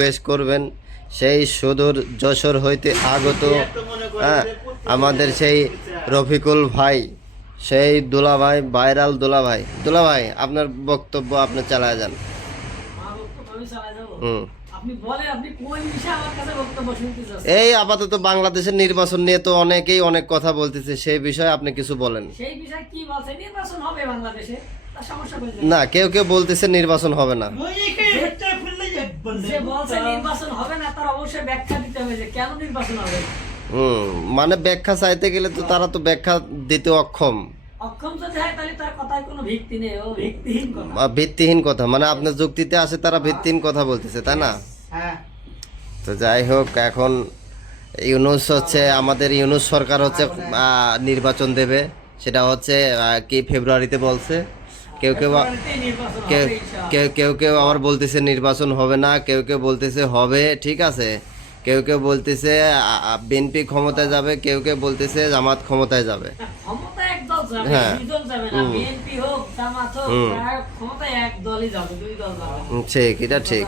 পেশ করবেন সেই সুদূর যশোর হইতে আগত আমাদের সেই রফিকুল ভাই, সেই দুলাভাই, ভাইরাল দুলাভাই আপনার বক্তব্য আপনি চালায় যান। এই আপাতত বাংলাদেশের নির্বাচন নিয়ে তো অনেকেই অনেক কথা বলতেছে, সেই বিষয়ে আপনি কিছু বলেন। সেই বিষয় কি বলছে? নির্বাচন হবে বাংলাদেশে, তার সমস্যা কই? না, কেউ কেউ বলতেছে নির্বাচন হবে না। যে বলছে নির্বাচন হবে না তার অবশ্যই ব্যাখ্যা দিতে হবে যে কেন নির্বাচন হবে। মানে ব্যাখ্যা চাইতে গেলে তো তারা তো ব্যাখ্যা দিতে অক্ষম। অক্ষম যদি হয় তাহলে তার কথায় কোনো ভিত্তি নেই, ও ভিত্তিহীন কথা। ভিত্তিহীন কথা মানে আপনার যুক্তিতে আসে তারা ভিত্তিহীন কথা বলতেছে, তাই না? হ্যাঁ। তো যাই হোক, এখন ইউনূস হচ্ছে আমাদের ইউনূস সরকার হচ্ছে নির্বাচন দেবে, সেটা হচ্ছে কি ফেব্রুয়ারিতে বলছে। কেউ কেউ কেউ কেউ কেউ কেউ আবার বলতেছে নির্বাচন হবে না, কেউ কেউ বলতেছে হবে, ঠিক আছে। কেউ কেউ বলতেছে বিএনপি ক্ষমতায় যাবে, কেউ কেউ বলতেছে জামাত ক্ষমতায় যাবে। ক্ষমতা এক দল যাবে, হ্যাঁ। দুই দল যাবে না, বিএনপি হোক জামাত হোক, ক্ষমতা এক দলই যাবে, দুই দল যাবে না। ঠিক, এটা ঠিক।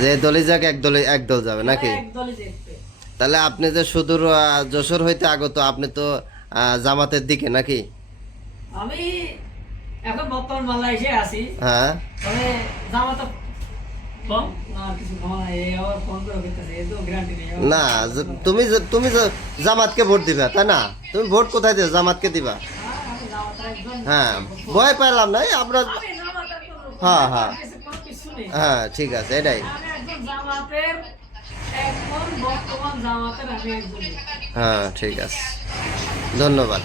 যে দলই যাক এক দল যাবে নাকি? এক দলই দেখবে। তাহলে আপনি যে সুদূর যশোর হইতে আগত, আপনি তো জামাতের দিকে নাকি? আমি এখন বর্তমান বাংলাদেশে আছি। হ্যাঁ, তবে জামাত কম না, কিছু কম না, এই আবার ফোন করে করতেছে, এই তো গ্যারান্টি নেই। না তুমি জামাতকে ভোট দিবা, তাই না? তুমি ভোট কোথায় দিবা? জামাতকে দিবা। আমি জামাতের একজন। হ্যাঁ, ভয় পাইলাম না, আমরা। আমি জামাতের কোনো হ্যাঁ, হ্যাঁ, কোনো কিছু নেই। হ্যাঁ, ঠিক আছে, এটাই। আমি একজন জামাতের, এখন বর্তমান জামাতের আমি একজন। হ্যাঁ, ঠিক আছে, ধন্যবাদ।